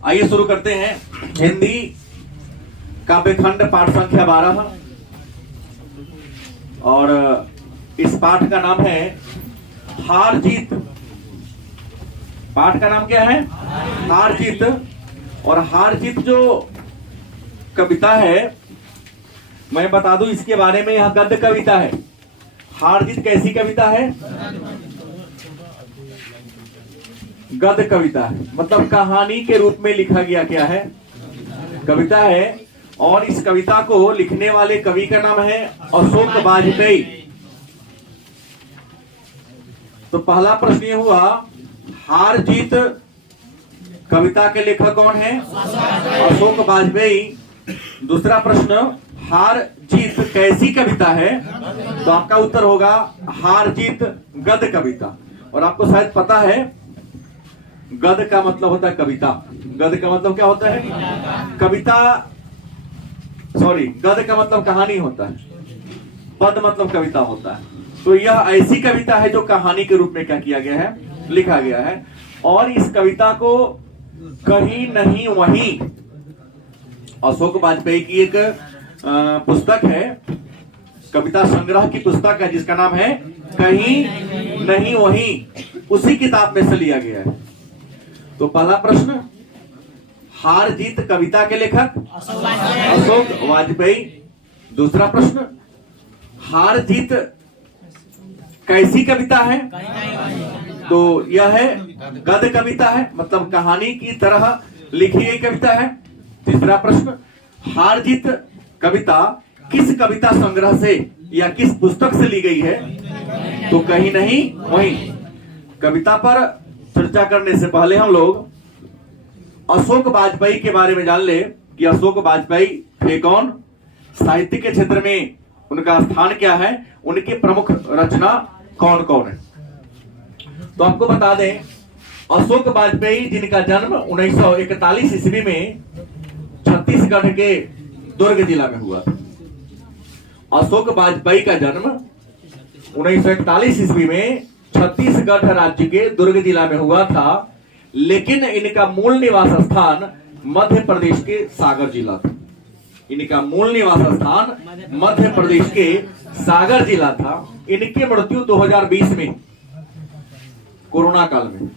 आइए शुरू करते हैं। हिंदी काव्यखंड पाठ संख्या 12 और इस पाठ का नाम है हार जीत। पाठ का नाम क्या है? हार जीत। और हार जीत जो कविता है, मैं बता दूं इसके बारे में, यह गद्य कविता है। हार जीत कैसी कविता है? गद्य कविता है, मतलब कहानी के रूप में लिखा गया क्या है? कविता है। और इस कविता को लिखने वाले कवि का नाम है अशोक वाजपेयी। तो पहला प्रश्न ये हुआ, हार जीत कविता के लेखक कौन है? अशोक वाजपेयी। दूसरा प्रश्न, हार जीत कैसी कविता है? तो आपका उत्तर होगा हार जीत गद्य कविता। और आपको शायद पता है गद्य का मतलब होता है कविता। गद्य का मतलब क्या होता है? कविता, सॉरी, गद्य का मतलब कहानी होता है, पद मतलब कविता होता है। तो यह ऐसी कविता है जो कहानी के रूप में क्या किया गया है? लिखा गया है। और इस कविता को कहीं नहीं वहीं, अशोक वाजपेयी की एक पुस्तक है, कविता संग्रह की पुस्तक है जिसका नाम है कहीं नहीं वहीं, उसी किताब में से लिया गया है। तो पहला प्रश्न, हार जीत कविता के लेखक अशोक वाजपेयी। दूसरा प्रश्न, हार जीत कैसी कविता है? तो यह है गद्य कविता है, मतलब कहानी की तरह लिखी गई कविता है। तीसरा प्रश्न, हार जीत कविता किस कविता संग्रह से या किस पुस्तक से ली गई है? तो कहीं नहीं वहीं। कविता पर चर्चा करने से पहले हम लोग अशोक वाजपेयी के बारे में जान ले कि अशोक वाजपेयी थे कौन, साहित्य के क्षेत्र में उनका स्थान क्या है, उनके प्रमुख रचना कौन कौन है। तो आपको बता दें, अशोक वाजपेयी जिनका जन्म 1941 ईस्वी में छत्तीसगढ़ के दुर्ग जिला में हुआ था। अशोक वाजपेयी का जन्म 1941 ईस्वी में छत्तीसगढ़ राज्य के दुर्ग जिला में हुआ था, लेकिन इनका मूल निवास स्थान मध्य प्रदेश के सागर जिला था। इनका मूल निवास स्थान मध्य प्रदेश के सागर जिला था। इनकी मृत्यु 2020 में, कोरोना काल में,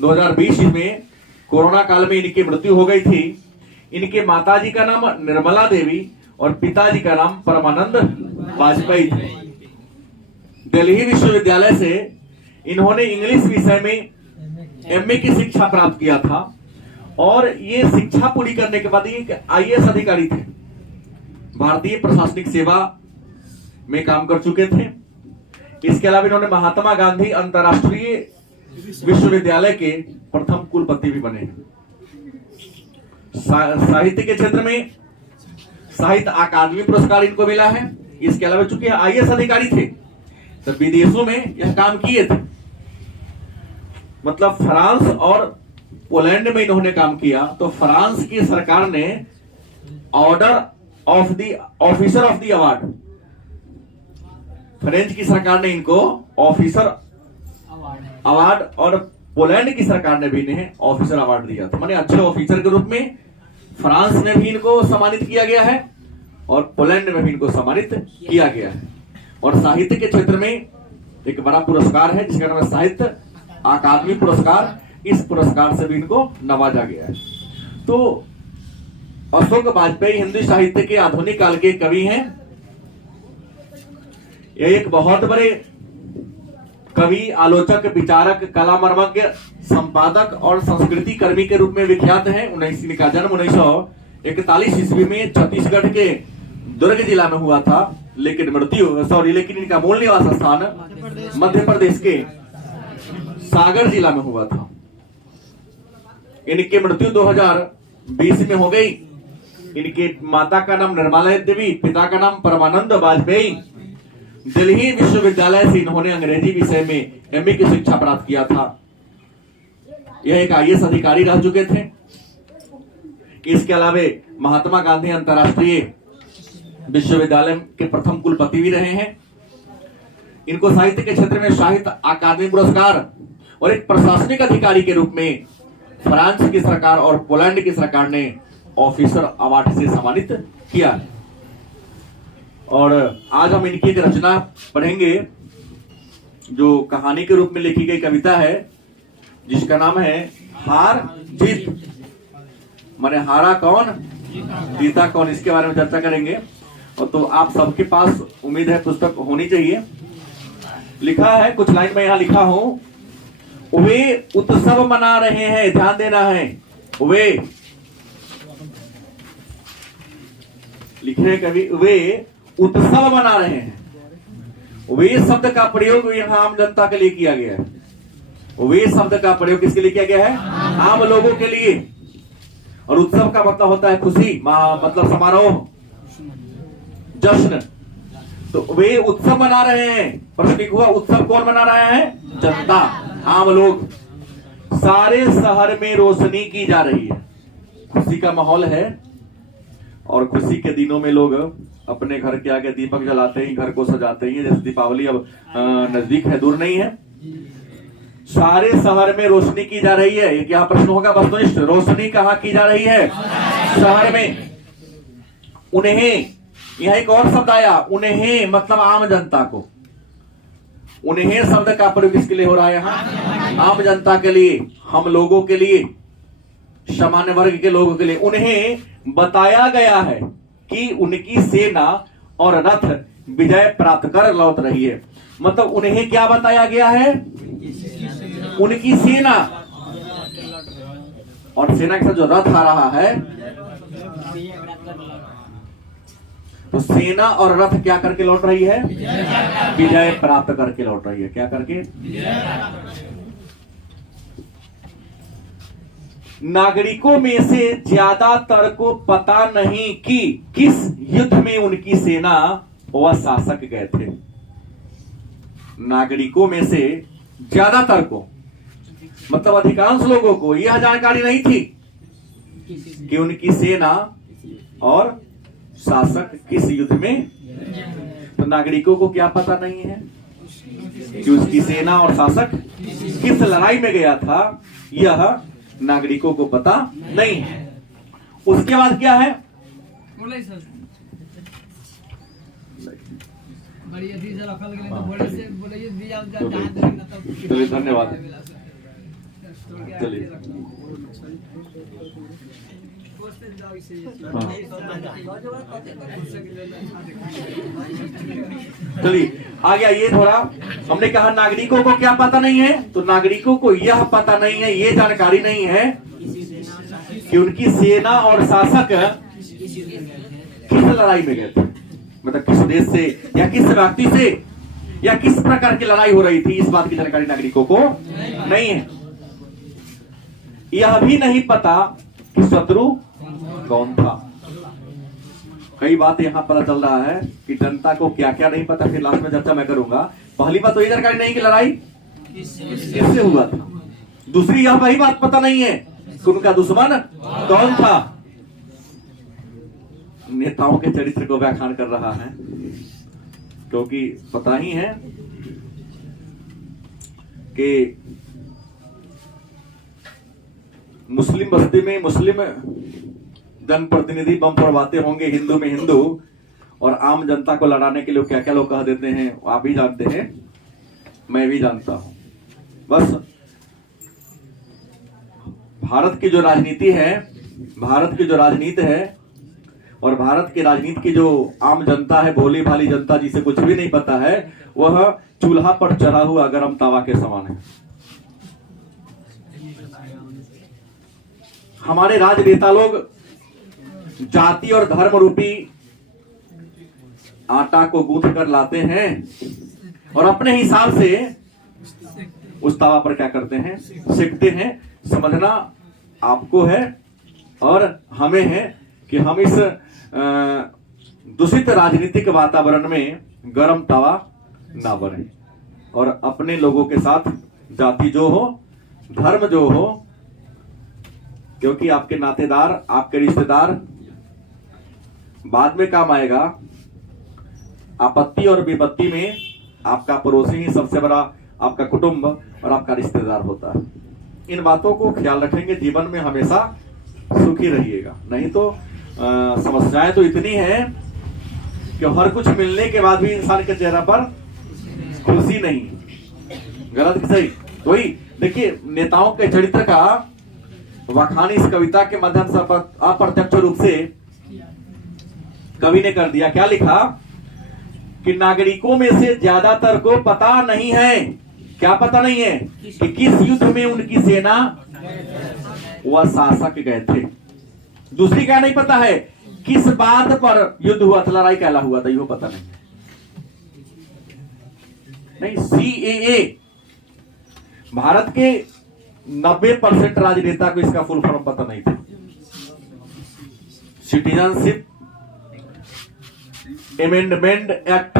2020 में कोरोना काल में इनकी मृत्यु हो गई थी। इनके माताजी का नाम निर्मला देवी और पिताजी का नाम परमानंद वाजपेयी थे। दिल्ली विश्वविद्यालय से इन्होंने इंग्लिश विषय में एमए की शिक्षा प्राप्त किया था और ये शिक्षा पूरी करने के बाद एक आईएएस अधिकारी थे। भारतीय प्रशासनिक सेवा में काम कर चुके थे। इसके अलावा इन्होंने महात्मा गांधी अंतरराष्ट्रीय विश्वविद्यालय के प्रथम कुलपति भी बने हैं। साहित्य के क्षेत्र में साहित्य अकादमी पुरस्कार इनको मिला है। इसके अलावा चूंकि आईएएस अधिकारी थे तो विदेशों में यह काम किए थे, मतलब फ्रांस और पोलैंड में इन्होंने काम किया। तो फ्रांस की सरकार ने order of the officer of the award, French की सरकार ने इनको ऑफिसर अवार्ड और पोलैंड की सरकार ने भी इन्हें ऑफिसर अवार्ड दिया था। माने अच्छे ऑफिसर के रूप में फ्रांस में भी इनको सम्मानित किया गया है और पोलैंड में भी इनको सम्मानित किया गया है। और साहित्य के क्षेत्र में एक बड़ा पुरस्कार है जिसका नाम है साहित्य अकादमी पुरस्कार। इस पुरस्कार से भी इनको नवाजा गया है। तो अशोक वाजपेयी हिंदी साहित्य के आधुनिक काल के कवि हैं। ये एक बहुत बड़े कवि, आलोचक, विचारक, कला मर्मज्ञ, संपादक और संस्कृति कर्मी के रूप में विख्यात हैं। इनका जन्म 1941 ईस्वी में छत्तीसगढ़ के दुर्ग जिला में हुआ था, लेकिन लेकिन इनका मूल निवास स्थान मध्य प्रदेश के सागर जिला में हुआ था। इनकी मृत्यु 2020 में हो गई। इनके माता का नाम निर्मला देवी, पिता का नाम परमानंद वाजपेयी। दिल्ली विश्वविद्यालय से इन्होंने अंग्रेजी विषय में एमए की शिक्षा प्राप्त किया था। यह एक आईएएस अधिकारी रह चुके थे। इसके अलावा महात्मा गांधी अंतरराष्ट्रीय विश्वविद्यालय के प्रथम कुलपति भी रहे हैं। इनको साहित्य के क्षेत्र में साहित्य अकादमी पुरस्कार और एक प्रशासनिक अधिकारी के रूप में फ्रांस की सरकार और पोलैंड की सरकार ने ऑफिसर अवार्ड से सम्मानित किया है। और आज हम इनकी एक रचना पढ़ेंगे जो कहानी के रूप में लिखी गई कविता है, जिसका नाम है हार जीत। माने हारा कौन, जीता कौन, इसके बारे में चर्चा करेंगे। और तो आप सबके पास उम्मीद है पुस्तक होनी चाहिए। लिखा है, कुछ लाइन में यहां लिखा हूं, वे उत्सव मना रहे हैं, ध्यान देना है, वे लिख रहे कवि, वे उत्सव मना रहे हैं। वे शब्द का प्रयोग यहां आम जनता के लिए किया गया है। वे शब्द का प्रयोग किसके लिए किया गया है? आम लोगों के लिए। और उत्सव का मतलब होता है खुशी, मतलब समारोह, जश्न। तो वे उत्सव मना रहे हैं। प्रश्न हुआ, उत्सव कौन मना रहे हैं? जनता, आम लोग। सारे शहर में रोशनी की जा रही है, खुशी का माहौल है। और खुशी के दिनों में लोग अपने घर के आगे दीपक जलाते हैं, घर को सजाते हैं। जैसे दीपावली अब नजदीक है, दूर नहीं है। सारे शहर में रोशनी की जा रही है। ये क्या प्रश्न होगा वस्तुनिष्ठ? रोशनी कहाँ की जा रही है? शहर में। उन्हें, यह एक और शब्द आया, उन्हें मतलब आम जनता को। उन्हें शब्द का प्रयोग किसके लिए हो रहा है यहाँ? आम जनता के लिए, हम लोगों के लिए, सामान्य वर्ग के लोगों के लिए। उन्हें बताया गया है कि उनकी सेना और रथ विजय प्राप्त कर लौट रही है। मतलब उन्हें क्या बताया गया है? उनकी सेना, और सेना के साथ जो रथ आ रहा है, तो सेना और रथ क्या करके लौट रही है? विजय प्राप्त करके लौट रही है। क्या करके? नागरिकों में से ज्यादातर को पता नहीं कि किस युद्ध में उनकी सेना व शासक गए थे। नागरिकों में से ज्यादातर को, मतलब अधिकांश लोगों को यह जानकारी नहीं थी कि उनकी सेना और शासक किस युद्ध में। तो नागरिकों को क्या पता नहीं है कि उसकी सेना और शासक किस लड़ाई में गया था? यह नागरिकों को पता नहीं है। उसके बाद क्या है? चलिए, धन्यवाद। चलिए, चलिए आ गया। ये थोड़ा हमने कहा नागरिकों को क्या पता नहीं है, तो नागरिकों को यह पता नहीं है, ये जानकारी नहीं है कि उनकी सेना और शासक किस लड़ाई में गए थे। मतलब किस देश से या किस व्यक्ति से या किस प्रकार की लड़ाई हो रही थी, इस बात की जानकारी नागरिकों को नहीं है। यह भी नहीं पता कि शत्रु कौन था। कई बात यहां पता चल रहा है कि जनता को क्या क्या नहीं पता, फिर लास्ट में चर्चा मैं करूंगा। पहली बात तो ये जानकारी नहीं कि लड़ाई किससे हुआ था। दूसरी यह वही बात पता नहीं है कि उनका दुश्मन कौन था। नेताओं के चरित्र को व्याख्यान कर रहा है, क्योंकि पता ही है कि मुस्लिम बस्ती में मुस्लिम जनप्रतिनिधि बम फोड़वाते होंगे, हिंदू में हिंदू, और आम जनता को लड़ाने के लिए क्या क्या लोग कह देते हैं आप भी जानते हैं, मैं भी जानता हूं। बस भारत की जो राजनीति है, भारत की जो राजनीति है, और भारत की राजनीति की जो आम जनता है, भोली भाली जनता जिसे कुछ भी नहीं पता है, वह चूल्हा पर चढ़ा हुआ गर्म तवा के समान है। हमारे राजनेता लोग जाति और धर्म रूपी आटा को गूंथ कर लाते हैं और अपने हिसाब से उस तवा पर क्या करते हैं, सेकते हैं। समझना आपको है और हमें है कि हम इस दूषित राजनीतिक वातावरण में गर्म तवा ना बने, और अपने लोगों के साथ जाति जो हो, धर्म जो हो, क्योंकि आपके नातेदार, आपके रिश्तेदार बाद में काम आएगा। आपत्ति और विपत्ति में आपका पड़ोसी ही सबसे बड़ा आपका कुटुंब और आपका रिश्तेदार होता है। इन बातों को ख्याल रखेंगे जीवन में हमेशा सुखी रहिएगा। नहीं तो समस्याएं तो इतनी है कि हर कुछ मिलने के बाद भी इंसान के चेहरा पर खुशी नहीं। गलत कि सही? तो वही देखिए, नेताओं के चरित्र का वखान इस कविता के माध्यम से अप्रत्यक्ष रूप से कवि ने कर दिया। क्या लिखा कि नागरिकों में से ज्यादातर को पता नहीं है, क्या पता नहीं है कि किस युद्ध में उनकी सेना व शासक गए थे। दूसरी क्या नहीं पता है, किस बात पर युद्ध हुआ था, लड़ाई कैला हुआ था, ये पता नहीं। CAA भारत के 90% राजनेता को इसका फुल फॉर्म पता नहीं था। सिटीजनशिप अमेंडमेंट एक्ट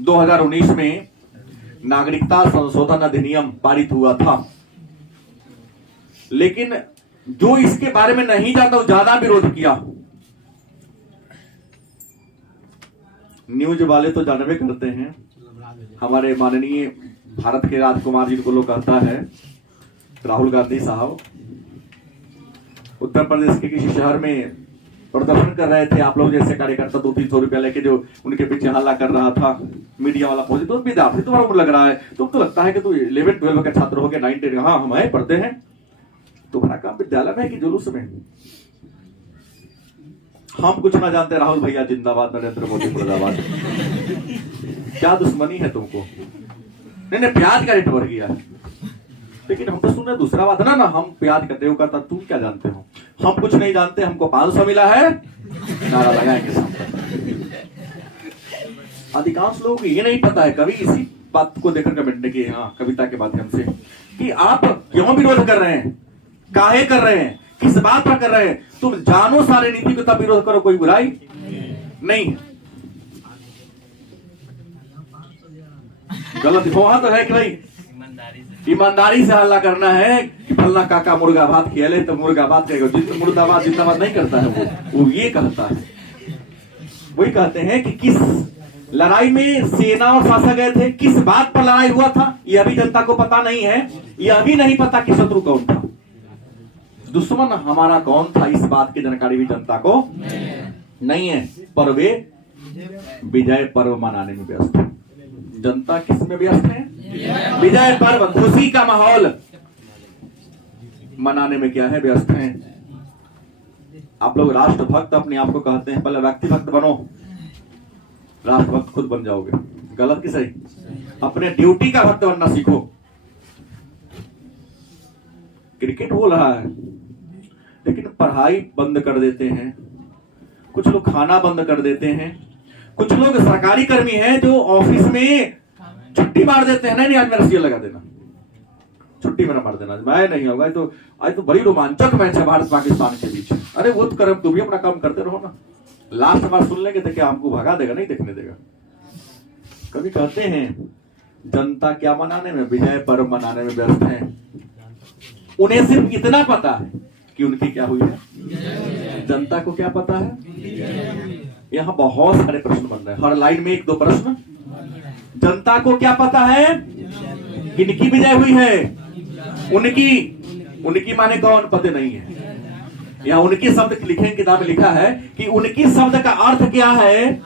2019 में नागरिकता संशोधन अधिनियम पारित हुआ था, लेकिन जो इसके बारे में नहीं जानता वो ज्यादा विरोध किया। न्यूज वाले तो जानवे करते हैं। हमारे माननीय भारत के राजकुमार जिनको लोग कहता है राहुल गांधी साहब, उत्तर प्रदेश के किसी शहर में प्रदर्शन कर रहे थे। आप लोग जैसे कार्यकर्ता 200-300 रुपया लेके जो उनके पीछे हल्ला कर रहा था, मीडिया वाला पहुंचे तो विद्यार्थी तुम्हारा उम्र लग रहा है, तुम तो लगता है कि तू 11-12 का छात्र हो गया, 9-10। हाँ हम है, पढ़ते हैं। तुम्हारा काम विद्यालय में है कि जुलूस में? हम कुछ ना जानते। राहुल भैया जिंदाबाद, नरेंद्र मोदी मुर्दाबाद। क्या दुश्मनी है तुमको? नहीं प्याज का रेट बढ़ गया है, लेकिन हम तो सुन रहे दूसरा बात है ना। हम प्याज का देव का था, तुम क्या जानते हो? हम कुछ नहीं जानते, हमको 500 मिला है, नारा लगाएंगे सामने। अधिकांश लोगों को ये नहीं पता है। कभी इसी बात को देखकर कमेंट ने किए, हाँ कविता के माध्यम से, कि आप क्यों विरोध कर रहे हैं, काहे कर रहे हैं, किस बात पर कर रहे हैं? तुम जानो सारे नीति को तब विरोध करो, कोई बुराई नहीं। गलत वहां तो है कि भाई ईमानदारी से हल्ला करना है कि फलना काका मुर्गा भात खेले तो मुर्गा भात कहेगा, मुर्दाबाद जिंदाबाद नहीं करता है वो ये कहता है। वही कहते हैं कि किस लड़ाई में सेना और शासक गए थे, किस बात पर लड़ाई हुआ था, यह अभी जनता को पता नहीं है। यह भी नहीं पता कि शत्रु कौन था, दुश्मन हमारा कौन था, इस बात की जानकारी भी जनता को नहीं है। पर वे विजय पर्व मनाने में व्यस्त है। जनता किस में व्यस्त है? विजय पर्व, खुशी का माहौल मनाने में क्या है, व्यस्त हैं। आप लोग राष्ट्रभक्त अपने आप को कहते हैं, पहले व्यक्ति भक्त बनो, राष्ट्रभक्त खुद बन जाओगे। गलत कि सही? अपने ड्यूटी का भक्त बनना सीखो। क्रिकेट हो रहा है लेकिन पढ़ाई बंद कर देते हैं, कुछ लोग खाना बंद कर देते हैं, कुछ लोग सरकारी कर्मी हैं जो ऑफिस में छुट्टी मार देते हैं। नहीं आज मेरा सीएल लगा देना, छुट्टी मेरा मार देना, मैं नहीं होगा। तो आज तो बड़ी रोमांचक मैच है भारत पाकिस्तान के बीच। अरे वो तो कर, तुम भी अपना काम करते रहो ना। लास्ट बार सुन लेंगे तो क्या हमको भगा देगा? नहीं देखने देगा। कभी कहते हैं जनता क्या मनाने में, विजय पर्व मनाने में व्यस्त है। उन्हें सिर्फ इतना पता है कि उनकी क्या हुई है। जनता को क्या पता है? यहाँ बहुत सारे प्रश्न बन रहे हैं, हर लाइन में 1-2 प्रश्न। जनता को क्या पता है? किनकी विजय हुई है? उनकी माने कौन? पता नहीं है। यहाँ उनकी शब्द लिखे, किताब में लिखा है कि उनकी शब्द का अर्थ क्या है,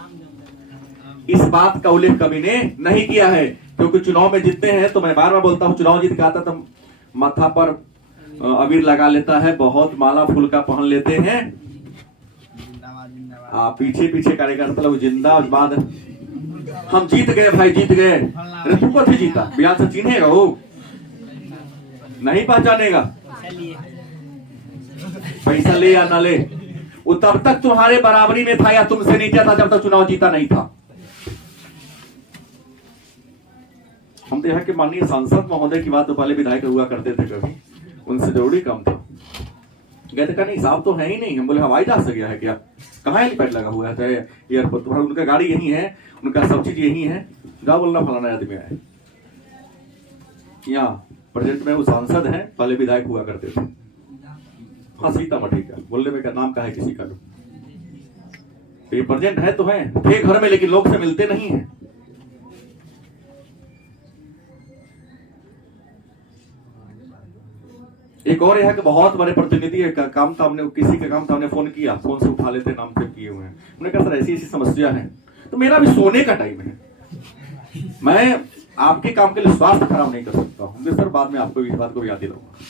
इस बात का उल्लेख कवि ने नहीं किया है। क्योंकि चुनाव में जीतते हैं तो मैं बार बार बोलता हूं, चुनाव जीत के आता तो माथा पर अबीर लगा लेता है, बहुत माला फूल का पहन लेते हैं। पीछे पीछे कार्यकर्ता लोग जिंदाबाद, हम जीत गए भाई, जीत गए। अरे तू कथी जीता? बिहार से चिन्हेगा वो? नहीं पहचानेगा। पैसा ले या ना ले, वो तब तक तुम्हारे बराबरी में था या तुमसे नीचे था जब तक चुनाव जीता नहीं था। हम तो यहाँ के माननीय सांसद महोदय की बात तो पहले विधायक हुआ करते थे, कभी उनसे जरूरी कम था। कहते का नहीं साहब तो है ही नहीं। हम बोले हवाई जहाज से गया है क्या? कहाँ हेलीपैड लगा हुआ है एयरपोर्ट? तुम्हारा उनका गाड़ी यही है, उनका सब चीज यही है। जाओ बोलना फलाना आदमी आए। यहाँ प्रेजेंट में वो सांसद है, पहले विधायक हुआ करते थे। हाँ सीतामढ़ी का, बोलने में क्या नाम का है किसी का? तो ये प्रेजेंट है तो है, थे घर में लेकिन लोग से मिलते नहीं है। एक और यह कि बहुत बड़े प्रतिनिधि का काम था, हमने किसी का काम था, हमने फोन किया, फोन से उठा लेते, नाम सेव किए हुए हैं। हमने कहा सर ऐसी ऐसी समस्या है, तो मेरा भी सोने का टाइम है, मैं आपके काम के लिए स्वास्थ्य खराब नहीं कर सकता हूँ। सर बाद में आपको इस बात को याद दिलाऊंगा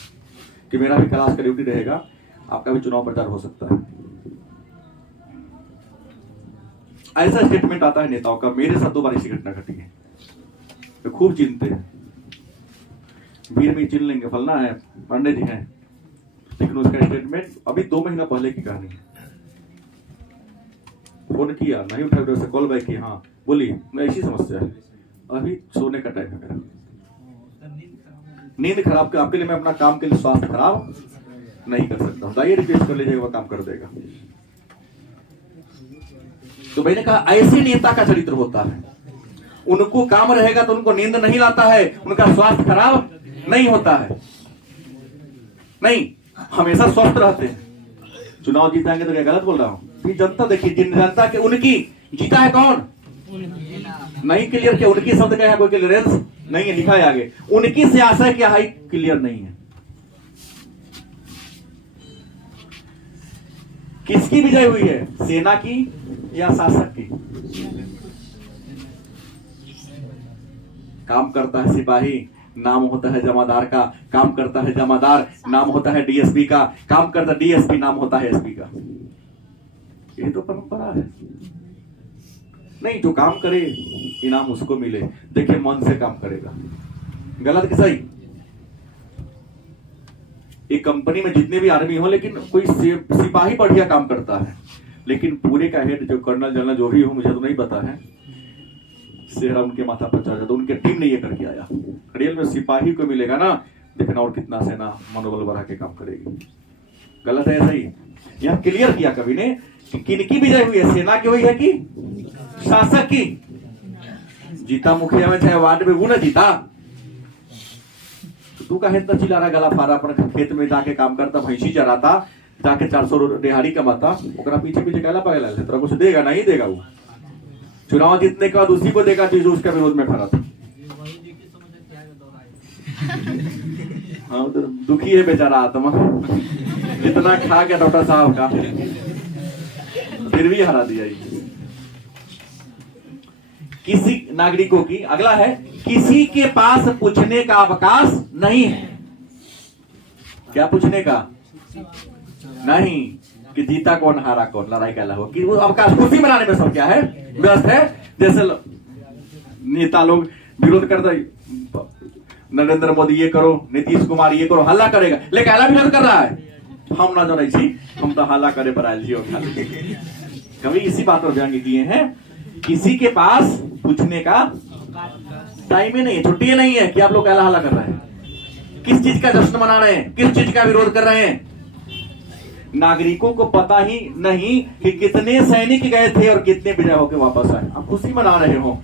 कि मेरा भी क्लास का ड्यूटी रहेगा, आपका भी चुनाव प्रचार हो सकता है। ऐसा स्टेटमेंट आता है नेताओं का। मेरे साथ 2 बार ऐसी घटना घटी है, तो खूब चिंते हैं, भीड़ में चिन लेंगे, फलना है, पंडित जी हैं, लेकिन उसका स्टेटमेंट अभी 2 महीना पहले की कहानी है। फोन किया, नहीं उठा, से कॉल बैक किया, हाँ बोलिए, मैं ऐसी समस्या है, अभी सोने का टाइम है मेरा, नींद खराब के आपके लिए मैं अपना काम के लिए स्वास्थ्य खराब नहीं कर सकता हूं, जाइए रिक्वेस्ट कर लीजिएगा, वह काम कर देगा। तो मैंने कहा ऐसे नेता का चरित्र होता है, उनको काम रहेगा तो उनको नींद नहीं लाता है, उनका स्वास्थ्य खराब नहीं होता है, नहीं, हमेशा स्वस्थ रहते हैं। चुनाव जीतेंगे तो क्या गलत बोल रहा हूं? जनता देखिए, जिन जनता के उनकी जीता है कौन नहीं क्लियर किया, उनकी शब्द का है कोई क्लियरेंस नहीं है, लिखा है आगे, उनकी से आशय क्या है क्लियर नहीं है। किसकी विजय हुई है, सेना की या शासक की? काम करता है सिपाही, नाम होता है जमादार का, काम करता है जमादार, नाम होता है डीएसपी का, काम करता डीएसपी, नाम होता है एसपी का। ये तो परंपरा है। नहीं, जो काम करे इनाम उसको मिले, देखिए मन से काम करेगा, गलत कि सही? एक कंपनी में जितने भी आर्मी हो, लेकिन कोई सिपाही बढ़िया काम करता है, लेकिन पूरे का हेड जो कर्नल जनरल जो भी हो, मुझे तो नहीं पता है, सेहरा उनके माथा पर चढ़ जाता, उनके टीम ने ये करके आया। रियल में सिपाही को मिलेगा ना, देखना और कितना सेना मनोबल बढ़ा के काम करेगी। गलत है, सही? यह क्लियर किया कवि ने कि किनकी विजय हुई है, सेना की हुई है कि शासक की? जीता मुखिया में, चाहे वार्ड में, वो ना जीता। तू का इतना चिल्ला रहा, गला फारा, अपन खेत में जाके काम करता, भैंसी चराता, जाके 400 दिहाड़ी कमाता, ओकरा पीछे पीछे कहला पागल है, तेरा कुछ देगा नहीं देगा? वो चुनाव जीतने के बाद उसी को देखा जो उसका विरोध में खड़ा था। हाँ, तो दुखी है बेचारा आत्मा, इतना खा गया डॉक्टर साहब का, फिर भी हरा दिया। किसी नागरिकों की, अगला है, किसी के पास पूछने का अवकाश नहीं है। क्या पूछने का नहीं? कि जीता कौन हारा कौन, लड़ाई का हो, कि वो अवकाश खुशी मनाने में सब क्या है व्यस्त है। जैसे नेता लोग विरोध करते, नरेंद्र मोदी ये करो, नीतीश कुमार ये करो, हल्ला करेगा, लेकिन हल्ला विरोध कर रहा है, हम ना जाना इसी, हम तो हल्ला करे पर आयल जी। कभी इसी बात पर व्यंग्य किए हैं, किसी के पास पूछने का टाइम ही नहीं है, छुट्टी नहीं है कि आप लोग हल्ला कर रहे हैं, किस चीज का जश्न मना रहे हैं, किस चीज का विरोध कर रहे हैं। नागरिकों को पता ही नहीं कि कितने सैनिक गए थे और कितने विजय होकर वापस आए। आप खुशी मना रहे हो,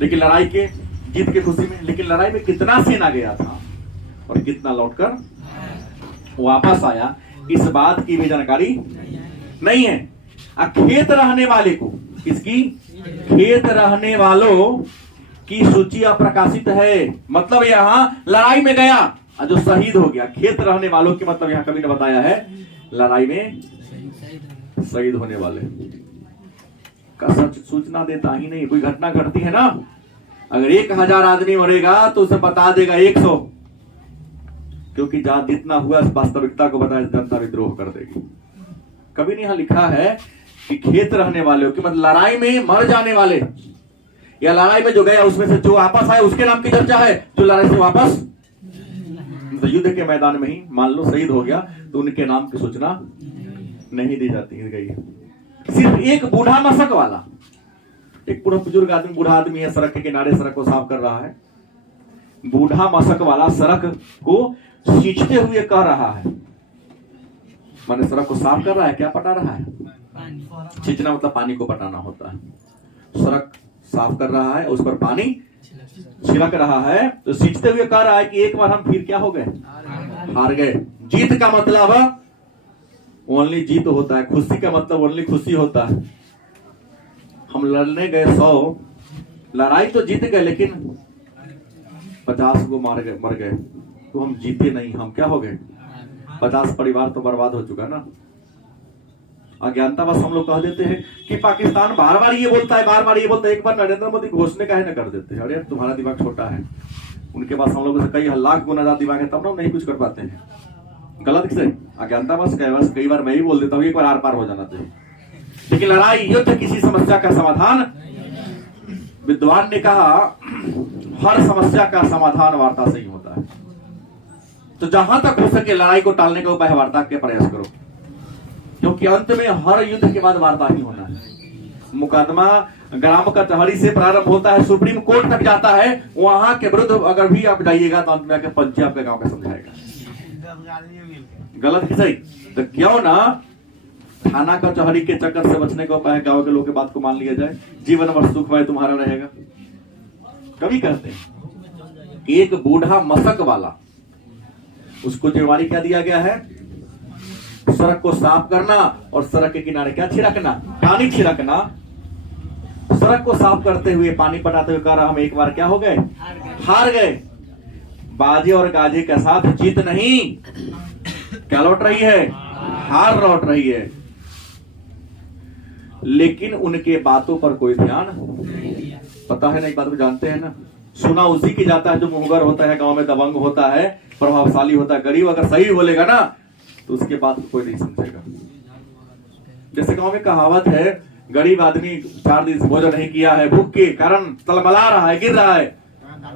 लेकिन लड़ाई के जीत के खुशी में, लेकिन लड़ाई में कितना सेना गया था और कितना लौटकर वापस आया, इस बात की भी जानकारी नहीं है। खेत रहने वाले को, किसकी? खेत रहने वालों की सूची अप्रकाशित है, मतलब यहां लड़ाई में गया जो शहीद हो गया। खेत रहने वालों की मतलब यहां कवि ने बताया है लड़ाई में शहीद होने वाले का सच सूचना देता ही नहीं। कोई घटना घटती है ना, अगर 1000 आदमी मरेगा तो उसे बता देगा 100, क्योंकि जहां जितना हुआ वास्तविकता को बताया, जनता विद्रोह कर देगी। कवि ने यहां लिखा है कि खेत रहने वाले की मतलब लड़ाई में मर जाने वाले, या लड़ाई में जो गया उसमें से जो वापस आए उसके नाम की चर्चा है। जो लड़ाई से वापस, तो युद्ध के मैदान में ही मान लो शहीद हो गया, तो उनके नाम की सूचना नहीं दी जाती गई है। सिर्फ एक बूढ़ा मशक वाला, एक पूरा बुजुर्ग आदमी, बूढ़ा आदमी है, सड़क के किनारे सड़क को साफ कर रहा है। बूढ़ा मशक वाला सड़क को सींचते हुए कह रहा है, माने सड़क को साफ कर रहा है, क्या पटा रहा है? सींचना मतलब पानी को पटाना होता है। सड़क साफ कर रहा है, उस पर पानी छिड़क रहा है, तो सींचते हुए कह रहा है कि एक बार हम फिर क्या हो गए, हार गए। जीत का मतलब ओनली जीत होता है, खुशी का मतलब ओनली खुशी होता है। हम लड़ने गए 100, लड़ाई तो जीत गए, लेकिन 50 को मर गए, परंतु हम जीते नहीं। हम क्या हो गए? 50 परिवार तो बर्बाद हो चुका ना। अज्ञानता बस हम लोग कह देते हैं कि पाकिस्तान बार बार ये बोलता है, बार बार ये बोलता है, एक बार नरेंद्र मोदी घोषणा काहे न कर देते हैं। अरे तुम्हारा दिमाग छोटा है, उनके पास हम लोगों से कई लाख गुना ज्यादा दिमाग है, तब ना नहीं कुछ कर पाते हैं। गलत किसे? अज्ञानता बस कई बार मैं भी बोल देता हूँ, एक बार आर पार हो जाना चाहिए। लेकिन लड़ाई युद्ध किसी समस्या का समाधान, विद्वान ने कहा हर समस्या का समाधान वार्ता से ही होता है। तो जहां तक हो सके लड़ाई को टालने का उपाय वार्ता के प्रयास करो, क्योंकि अंत में हर युद्ध के बाद वार्ता ही होना है। मुकदमा ग्राम कचहरी से प्रारंभ होता है, सुप्रीम कोर्ट तक जाता है, वहां के विरुद्ध अगर भी आप जाइएगा तो अंत में आके पंच आपके गांव का समझाएगा। गलत किसे? तो क्यों ना थाना कचहरी के चक्कर से बचने का उपाय गांव के लोगों की बात को मान लिया जाए, जीवन भर सुखमय तुम्हारा रहेगा। कभी कहते हैं एक बूढ़ा मशक वाला, उसको जिम्मेवारी क्या दिया गया है? सड़क को साफ करना और सड़क के किनारे क्या छिड़कना? पानी छिड़कना। सड़क को साफ करते हुए, पानी पटाते हुए कह रहा हम एक बार क्या हो गए? हार गए। बाजे और गाजे के साथ जीत नहीं, क्या लौट रही है? हार लौट रही है। लेकिन उनके बातों पर कोई ध्यान पता है ना, एक बात को जानते हैं ना, सुना उसी की जाता है जो मुहगर होता है, गांव में दबंग होता है, प्रभावशाली होता है। गरीब अगर सही बोलेगा ना तो उसके बात को कोई नहीं समझेगा। जैसे गांव में कहावत है, गरीब आदमी 4 दिन से भोजन नहीं किया है, भूख के कारण तलमला रहा है, गिर रहा है,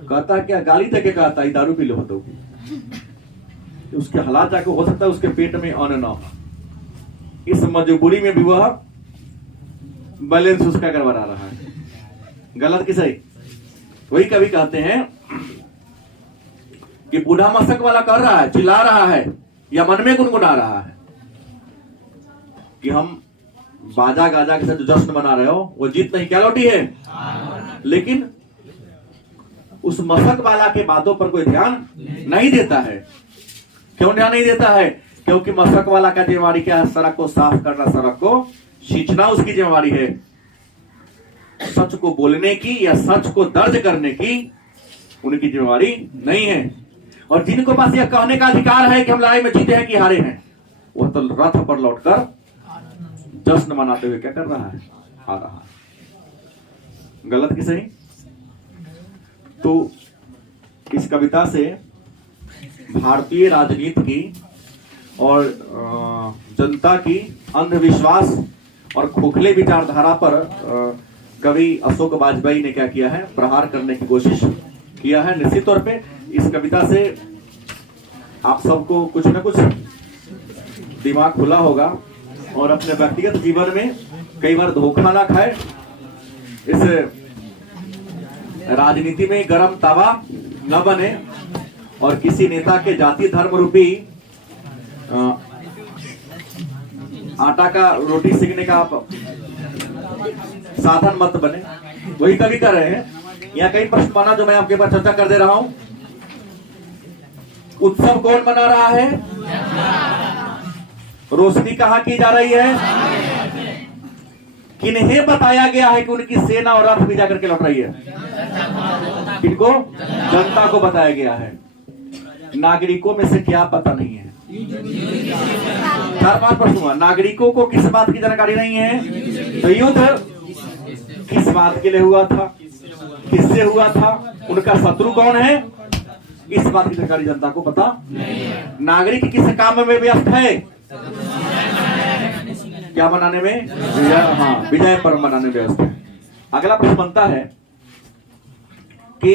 कहता क्या? गाली देके कहता है दारू पी लो तो उसके हालात जाके हो सकता है उसके पेट में अन्न न हो। इस मजबूरी में भी वह बैलेंस उसका करवा रहा है। गलत कि सही? वही कभी कहते हैं कि बूढ़ा मशक वाला कर रहा है, चिल्ला रहा है या मन में गुनगुना रहा है कि हम बाजा गाजा के साथ जो जश्न मना रहे हो वो जीत नहीं, क्या लौटी है? लेकिन उस मशक वाला के बातों पर कोई ध्यान नहीं देता है। क्यों ध्यान नहीं देता है? क्योंकि मशक वाला का जिम्मेवारी क्या है? सड़क को साफ करना, सड़क को सींचना उसकी जिम्मेवारी है। सच को बोलने की या सच को दर्ज करने की उनकी जिम्मेवारी नहीं है। और जिनको पास यह कहने का अधिकार है कि हम लड़ाई में जीते हैं कि हारे हैं, वह तो रथ पर लौटकर जश्न मनाते हुए क्या कर रहा है? आ रहा है। गलत कि सही? तो इस कविता से भारतीय राजनीति की और जनता की अंधविश्वास और खोखले विचारधारा पर कवि अशोक वाजपेयी ने क्या किया है? प्रहार करने की कोशिश किया है। निश्चित तौर पे इस कविता से आप सबको कुछ न कुछ दिमाग खुला होगा और अपने व्यक्तिगत जीवन में कई बार धोखा ना खाए, इस राजनीति में गरम तवा न बने और किसी नेता के जाति धर्म रूपी आटा का रोटी सेकने का साधन मत बने। वही कवि कर रहे हैं। यहाँ कई प्रश्न बना जो मैं आपके पास चर्चा कर दे रहा हूं। उत्सव कौन मना रहा है? रोशनी कहां की जा रही है? किन्हें बताया गया है कि उनकी सेना और रथ भी जाकर के लौट रही है? किनको? जनता को बताया गया है। नागरिकों में से क्या पता नहीं है? 4-5 प्रश्न हुआ। नागरिकों को किस बात की जानकारी नहीं है? तो युद्ध किस बात के लिए हुआ था, किससे हुआ था, उनका शत्रु कौन है, इस बात की जानकारी जनता को पता नहीं। नागरिक किस काम में व्यस्त है? क्या मनाने में? विजय पर्व मनाने में व्यस्त है। अगला प्रश्न बनता है कि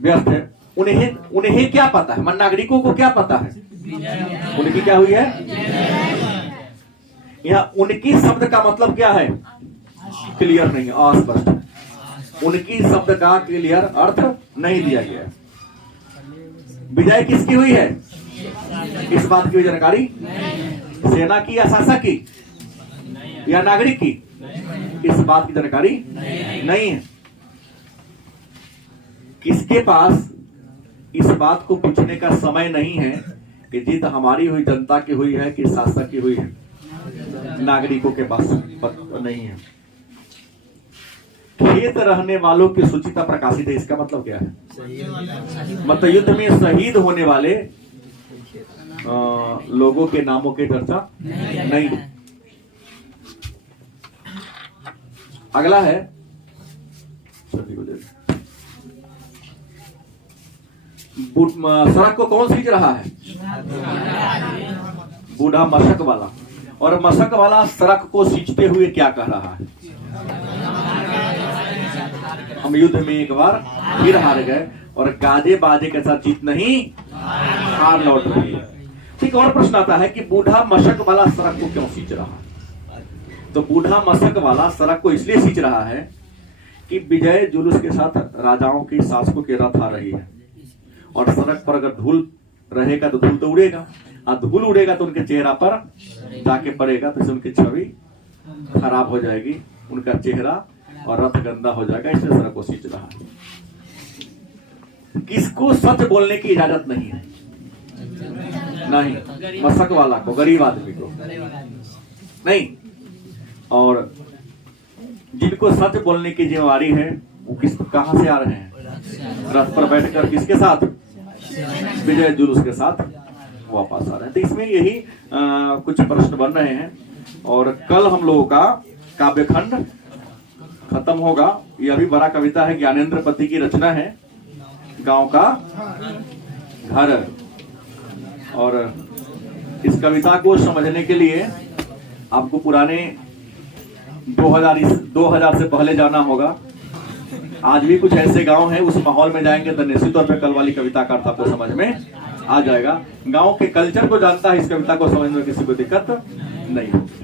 व्यस्त है, उन्हें क्या पता है? मन नागरिकों को क्या पता है उनकी क्या हुई है? यह उनकी शब्द का मतलब क्या है? क्लियर नहीं, अस्पष्ट है। उनकी शब्द का क्लियर अर्थ नहीं दिया गया। विजय किसकी हुई है? इस बात की जानकारी सेना की या शासक की या नागरिक की? इस बात की जानकारी नहीं है। किसके पास इस बात को पूछने का समय नहीं है कि जीत हमारी हुई, जनता की हुई है कि शासक की हुई है? नागरिकों के पास नहीं है। खेत रहने वालों की सूचिता प्रकाशित है, इसका मतलब क्या है? मतलब युद्ध में शहीद होने वाले लोगों के नामों की चर्चा नहीं है। अगला है सड़क को कौन सींच रहा है? बूढ़ा मशक वाला। और मशक वाला सड़क को सींचते हुए क्या कह रहा है? हम युद्ध में एक बार फिर हार गए और गाजे बाजे के साथ जीत नहीं हार लौट रही है। ठीक, और प्रश्न आता है कि बूढ़ा मशक वाला सड़क को क्यों सींच रहा है? तो बूढ़ा मशक वाला सड़क को इसलिए सींच रहा है कि विजय जुलूस के साथ राजाओं की शासकों की रथ आ रही है और सड़क पर अगर धूल रहेगा तो धूल तो उड़ेगा, और धूल उड़ेगा तो उनके चेहरा पर जाके पड़ेगा, तो इससे उनकी छवि खराब हो जाएगी, उनका चेहरा और रथ गंदा हो जाएगा, इसलिए सड़क को सींच रहा है। किसको सच बोलने की इजाजत नहीं है? नहीं, मशक वाला को, गरीब आदमी को नहीं। और जिनको सच बोलने की जिम्मेवारी है वो कहां से आ रहे हैं? रथ पर बैठकर किसके साथ? विजय जुलूस के साथ वापस आ रहे हैं। तो इसमें यही कुछ प्रश्न बन रहे हैं और कल हम लोगों का काव्यखंड खत्म होगा। यह भी बड़ा कविता है, ज्ञानेंद्र पति की रचना है, गांव का घर। और इस कविता को समझने के लिए आपको पुराने 2000 से पहले जाना होगा। आज भी कुछ ऐसे गांव हैं, उस माहौल में जाएंगे तो निश्चित तौर पे कल वाली कविता का अर्थ आपको समझ में आ जाएगा। गांव के कल्चर को जानता है, इस कविता को समझने में किसी को दिक्कत नहीं होगी।